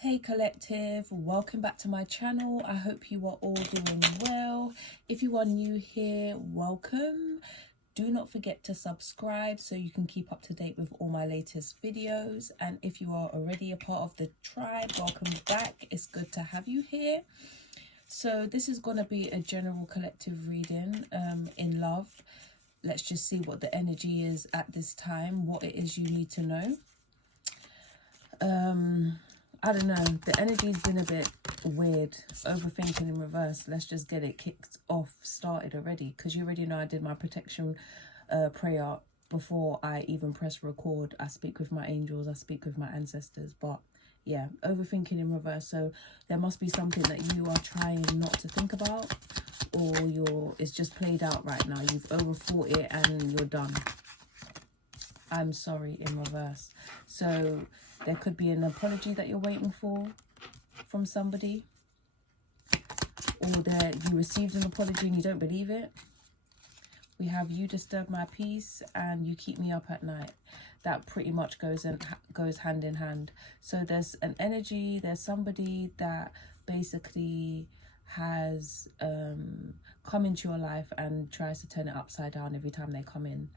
Hey collective, welcome back to my channel. I hope you are all doing well. If you are new here, welcome. Do not forget to subscribe so you can keep up to date with all my latest videos. And if you are already a part of the tribe, welcome back. It's good to have you here. So this is going to be a general collective reading in love. Let's just see what the energy is at this time, what it is you need to know. I don't know, the energy's been a bit weird. Overthinking in reverse. Let's just get it kicked off, started already, because you already know I did my protection prayer before I even press record. I speak with my angels, I speak with my ancestors, but yeah, overthinking in reverse. So there must be something that you are trying not to think about, or it's just played out right now. You've overthought it and you're done. I'm sorry in reverse. So there could be an apology that you're waiting for from somebody, or that you received an apology and you don't believe it. We have you disturb my peace and you keep me up at night. That pretty much goes hand in hand. So there's an energy, there's somebody that basically has come into your life and tries to turn it upside down every time they come in.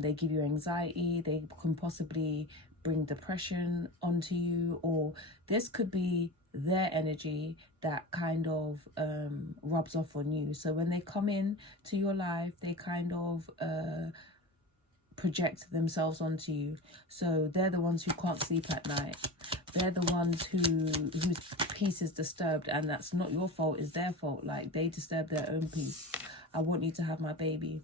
They give you anxiety, they can possibly bring depression onto you, or this could be their energy that kind of rubs off on you. So when they come in to your life, they kind of project themselves onto you. So they're the ones who can't sleep at night. They're the ones whose peace is disturbed, and that's not your fault, it's their fault. Like, they disturb their own peace. I want you to have my baby.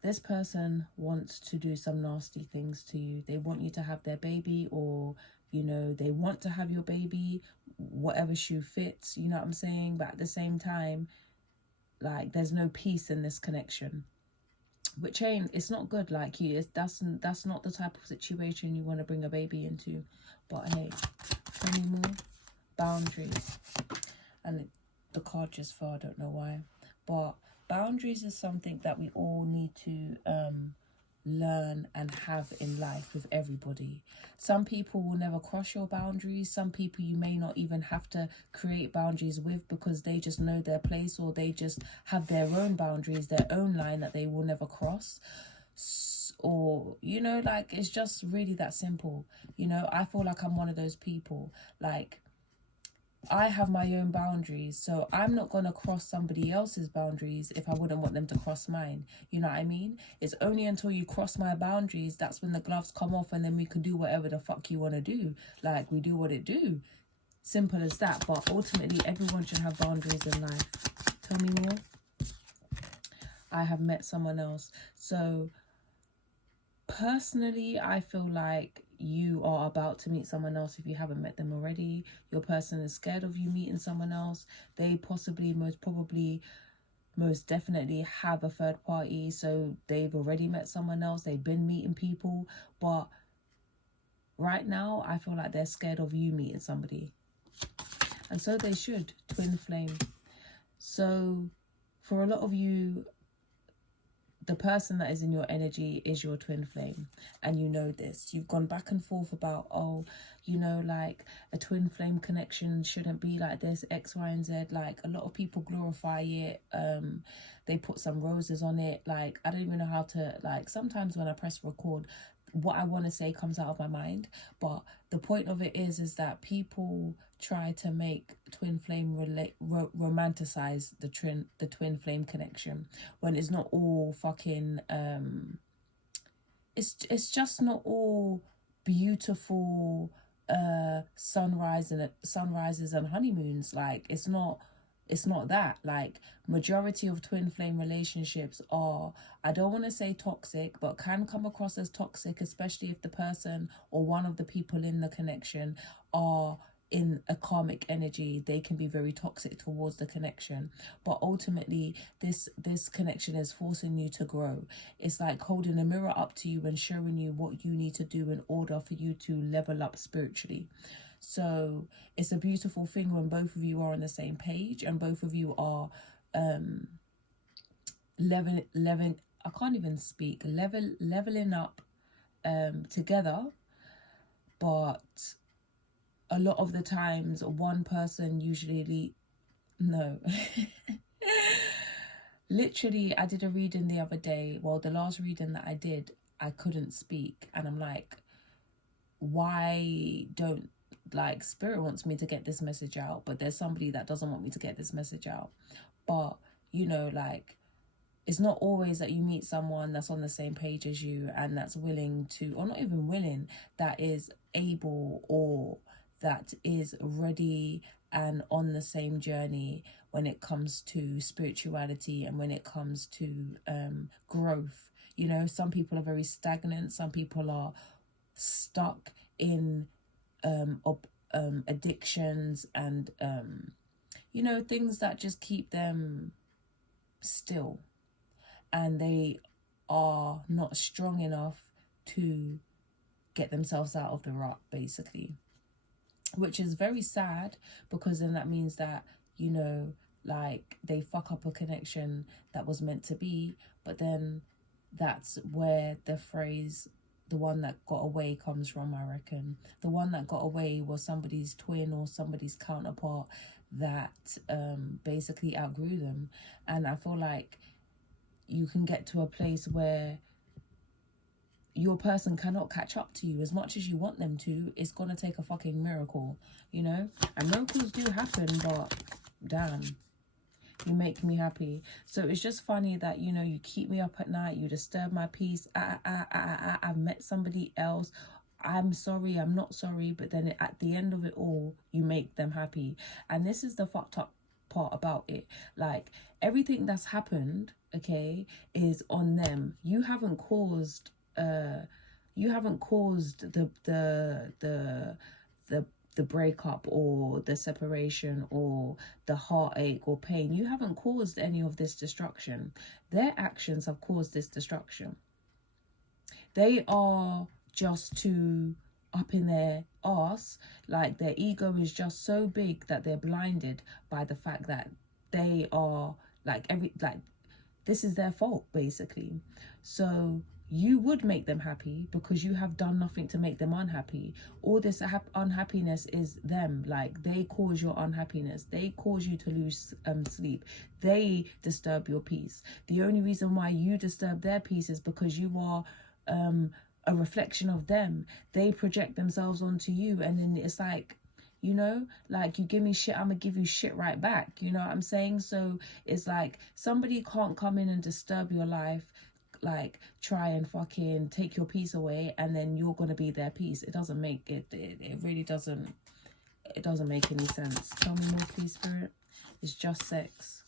This person wants to do some nasty things to you. They want you to have their baby, or, you know, they want to have your baby, whatever shoe fits, you know what I'm saying? But at the same time, like, there's no peace in this connection. Which it's not good. Like, that's not the type of situation you want to bring a baby into. But hey, tell me more. Boundaries. And the card just fell, I don't know why. But boundaries is something that we all need to learn and have in life with everybody. Some people will never cross your boundaries. Some people you may not even have to create boundaries with, because they just know their place, or they just have their own boundaries, their own line that they will never cross. Or, you know, like, it's just really that simple. You know, I feel like I'm one of those people. Like, I have my own boundaries, so I'm not going to cross somebody else's boundaries if I wouldn't want them to cross mine. You know what I mean? It's only until you cross my boundaries, that's when the gloves come off, and then we can do whatever the fuck you want to do. Like, we do what it do. Simple as that. But ultimately, everyone should have boundaries in life. Tell me more. I have met someone else. So personally, I feel like you are about to meet someone else if you haven't met them already. Your person is scared of you meeting someone else. They possibly, most definitely have a third party. So they've already met someone else. They've been meeting people. But right now, I feel like they're scared of you meeting somebody. And so they should. Twin flame. So for a lot of you, the person that is in your energy is your twin flame, and you know this. You've gone back and forth about, oh, you know, like, a twin flame connection shouldn't be like this, X, Y, and Z. Like, a lot of people glorify it. They put some roses on it. Like, I don't even know how to, like, sometimes when I press record, what I want to say comes out of my mind. But the point of it is that people try to make twin flame romanticize the twin flame connection, when it's not all fucking it's just not all beautiful sunrises and honeymoons. Like, it's not that. Like, majority of twin flame relationships are, I don't want to say toxic, but can come across as toxic, especially if the person or one of the people in the connection are in a karmic energy. They can be very toxic towards the connection, but ultimately this connection is forcing you to grow. It's like holding a mirror up to you and showing you what you need to do in order for you to level up spiritually. So it's a beautiful thing when both of you are on the same page and both of you are I can't even speak, leveling up together. But a lot of the times one person usually, no. Literally, I did a reading the other day. Well, the last reading that I did, I couldn't speak. And I'm like, why don't, like, spirit wants me to get this message out, but there's somebody that doesn't want me to get this message out. But, you know, like, it's not always that you meet someone that's on the same page as you and that's willing to, or not even willing, that is able or that is ready and on the same journey when it comes to spirituality and when it comes to growth. You know, some people are very stagnant. Some people are stuck in addictions and, you know, things that just keep them still. And they are not strong enough to get themselves out of the rut, basically. Which is very sad, because then that means that, you know, like, they fuck up a connection that was meant to be. But then that's where the phrase, the one that got away, comes from, I reckon. The one that got away was somebody's twin or somebody's counterpart that basically outgrew them. And I feel like you can get to a place where your person cannot catch up to you as much as you want them to. It's gonna take a fucking miracle, you know? And miracles do happen, but damn, you make me happy. So it's just funny that, you know, you keep me up at night, you disturb my peace. I've met somebody else. I'm sorry, I'm not sorry. But then at the end of it all, you make them happy. And this is the fucked up part about it. Like, everything that's happened, okay, is on them. You haven't caused the breakup or the separation or the heartache or pain. You haven't caused any of this destruction. Their actions have caused this destruction. They are just too up in their arse. Like, their ego is just so big that they're blinded by the fact that they are like this is their fault, basically. So you would make them happy because you have done nothing to make them unhappy. All this unhappiness is them. Like, they cause your unhappiness. They cause you to lose sleep. They disturb your peace. The only reason why you disturb their peace is because you are a reflection of them. They project themselves onto you, and then it's like, you know, like, you give me shit, I'm gonna give you shit right back. You know what I'm saying? So it's like, somebody can't come in and disturb your life, like, try and fucking take your peace away, and then you're gonna be their peace. It doesn't make it really doesn't, it doesn't make any sense. Tell me more, please, spirit. It's just sex.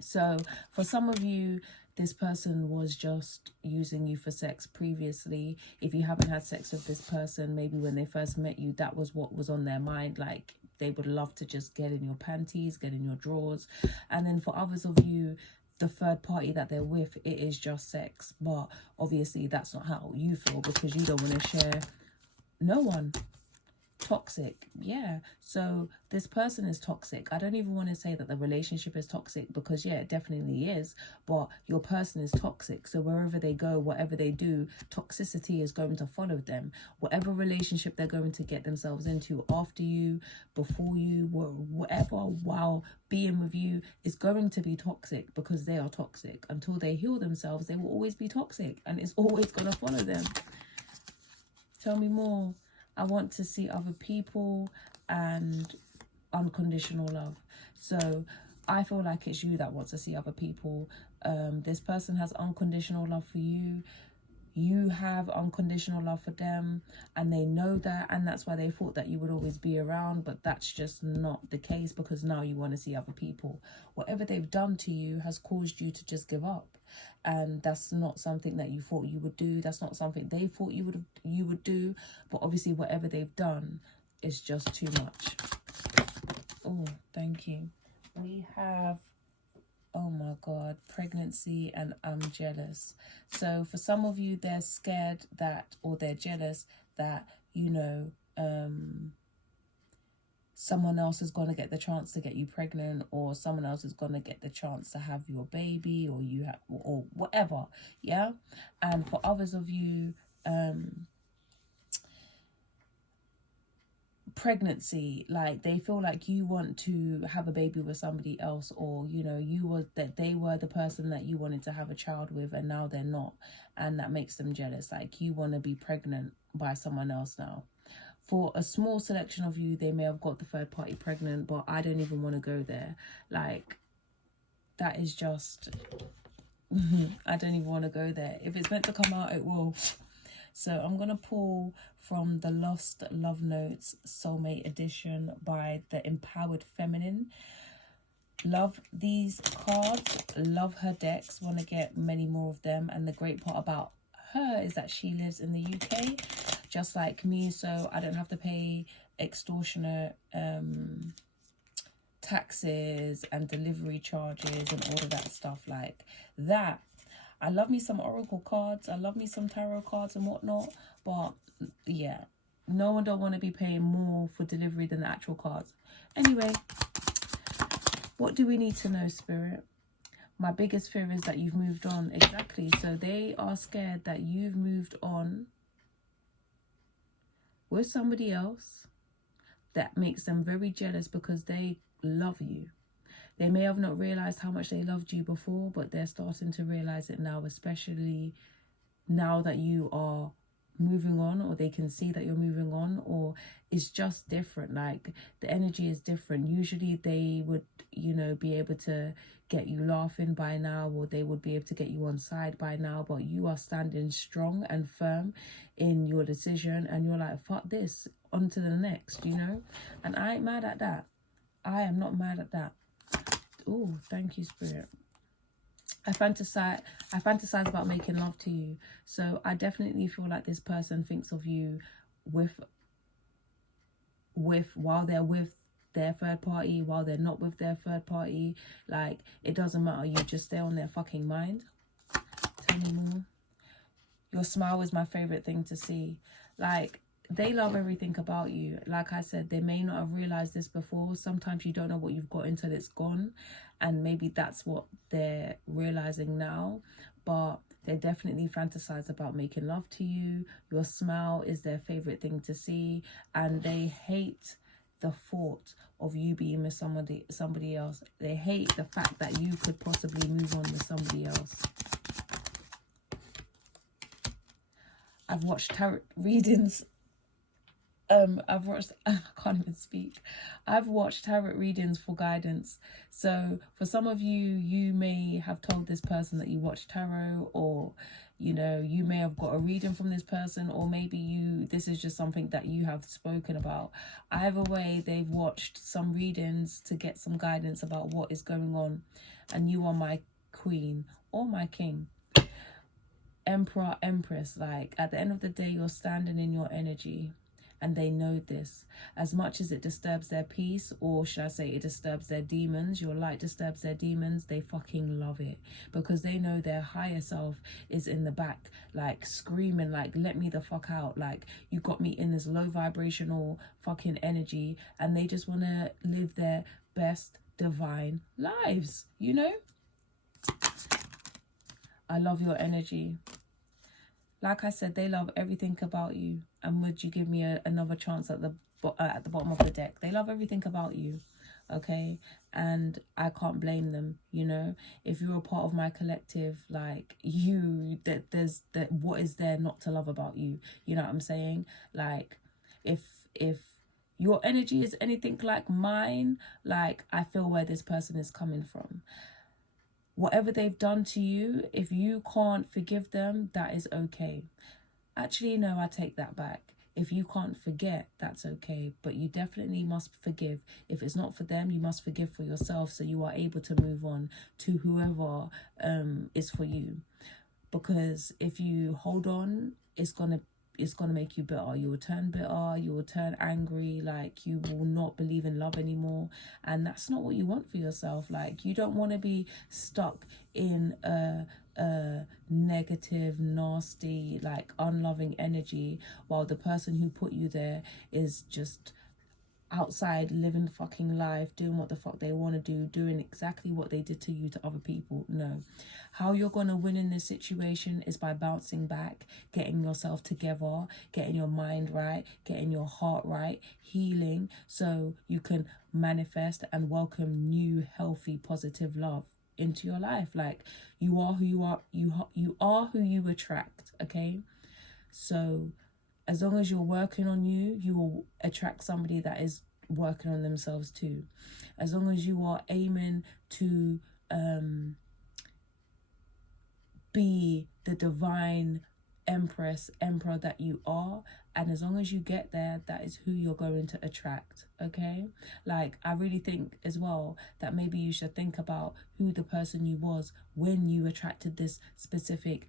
So for some of you, this person was just using you for sex previously. If you haven't had sex with this person, maybe when they first met you, that was what was on their mind. Like, they would love to just get in your panties, get in your drawers. And then for others of you, the third party that they're with, it is just sex. But obviously that's not how you feel, because you don't want to share no one. Toxic, yeah. So this person is toxic. I don't even want to say that the relationship is toxic, because yeah, it definitely is, but your person is toxic. So wherever they go, whatever they do, toxicity is going to follow them. Whatever relationship they're going to get themselves into, after you, before you, whatever, while being with you, is going to be toxic, because they are toxic. Until they heal themselves, they will always be toxic, and it's always going to follow them. Tell me more. I want to see other people and unconditional love. So I feel like it's you that wants to see other people. This person has unconditional love for you. You have unconditional love for them, and they know that, and that's why they thought that you would always be around. But that's just not the case, because now you want to see other people. Whatever they've done to you has caused you to just give up, and that's not something that you thought you would do. That's not something they thought you would do. But obviously whatever they've done is just too much. Oh, thank you. We have, oh my God, pregnancy and I'm jealous. So for some of you, they're scared that, or they're jealous that, you know, someone else is going to get the chance to get you pregnant, or someone else is going to get the chance to have your baby, or you have, or whatever. Yeah. And for others of you, pregnancy, like they feel like you want to have a baby with somebody else, or you know, they were the person that you wanted to have a child with and now they're not, and that makes them jealous. Like you want to be pregnant by someone else now. For a small selection of you, they may have got the third party pregnant, but I don't even want to go there. Like that is just I don't even want to go there. If it's meant to come out, it will. So I'm going to pull from the Lost Love Notes Soulmate Edition by the Empowered Feminine. Love these cards. Love her decks. Want to get many more of them. And the great part about her is that she lives in the UK, just like me. So I don't have to pay extortionate taxes and delivery charges and all of that stuff like that. I love me some oracle cards. I love me some tarot cards and whatnot. But yeah, no one don't want to be paying more for delivery than the actual cards. Anyway, what do we need to know, Spirit? My biggest fear is that you've moved on. Exactly. So they are scared that you've moved on with somebody else. That makes them very jealous because they love you. They may have not realized how much they loved you before, but they're starting to realize it now, especially now that you are moving on, or they can see that you're moving on, or it's just different. Like the energy is different. Usually they would, you know, be able to get you laughing by now, or they would be able to get you on side by now, but you are standing strong and firm in your decision, and you're like, fuck this, on to the next, you know. And I ain't mad at that. I am not mad at that. Oh, thank you, Spirit. I fantasize about making love to you. So I definitely feel like this person thinks of you with while they're with their third party, while they're not with their third party. Like it doesn't matter, you just stay on their fucking mind. Tell me more. Your smile is my favorite thing to see. Like they love everything about you. Like I said, they may not have realized this before. Sometimes you don't know what you've got until it's gone, and maybe that's what they're realizing now. But they definitely fantasize about making love to you. Your smile is their favorite thing to see, and they hate the thought of you being with somebody else. They hate the fact that you could possibly move on with somebody else. I've watched tarot readings. I can't even speak. I've watched tarot readings for guidance. So for some of you, you may have told this person that you watch tarot, or, you know, you may have got a reading from this person, or maybe this is just something that you have spoken about. Either way, they've watched some readings to get some guidance about what is going on. And you are my queen or my king. Emperor, Empress, like at the end of the day, you're standing in your energy, and they know this. As much as it disturbs their peace, or should I say it disturbs their demons, your light disturbs their demons, they fucking love it, because they know their higher self is in the back, like screaming, like, let me the fuck out, like you got me in this low vibrational fucking energy, and they just want to live their best divine lives, you know. I love your energy. Like I said, they love everything about you. And would you give me another chance at the bottom of the deck? They love everything about you, okay? And I can't blame them, you know? If you're a part of my collective, like what is there not to love about you? You know what I'm saying? Like, if your energy is anything like mine, like I feel where this person is coming from. Whatever they've done to you, if you can't forgive them, that is okay. Actually, no, I take that back. If you can't forget, that's okay. But you definitely must forgive. If it's not for them, you must forgive for yourself, so you are able to move on to whoever is for you. Because if you hold on, it's gonna make you bitter. You will turn bitter, you will turn angry, like you will not believe in love anymore. And that's not what you want for yourself. Like you don't want to be stuck in a negative, nasty, like unloving energy, while the person who put you there is just outside living fucking life, doing what the fuck they want to do, doing exactly what they did to you to other people. No. How you're going to win in this situation is by bouncing back, getting yourself together, getting your mind right, getting your heart right, healing, so you can manifest and welcome new, healthy, positive love into your life. Like, you are who you are. You are who you attract. Okay, so as long as you're working on you, you will attract somebody that is working on themselves too. As long as you are aiming to be the divine emperor that you are, and as long as you get there, that is who you're going to attract. Okay, like, I really think as well that maybe you should think about who the person you was when you attracted this specific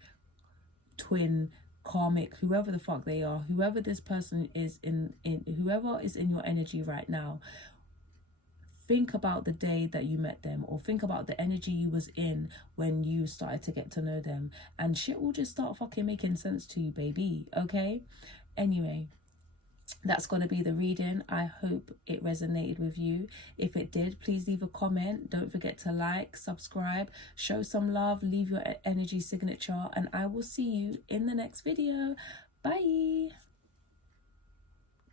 twin, karmic, whoever the fuck they are, whoever this person is in whoever is in your energy right now. Think about the day that you met them, or think about the energy you was in when you started to get to know them, and shit will just start fucking making sense to you, baby. Okay, anyway, that's going to be the reading. I hope it resonated with you. If it did, please leave a comment. Don't forget to like, subscribe, show some love, leave your energy signature, and I will see you in the next video. Bye.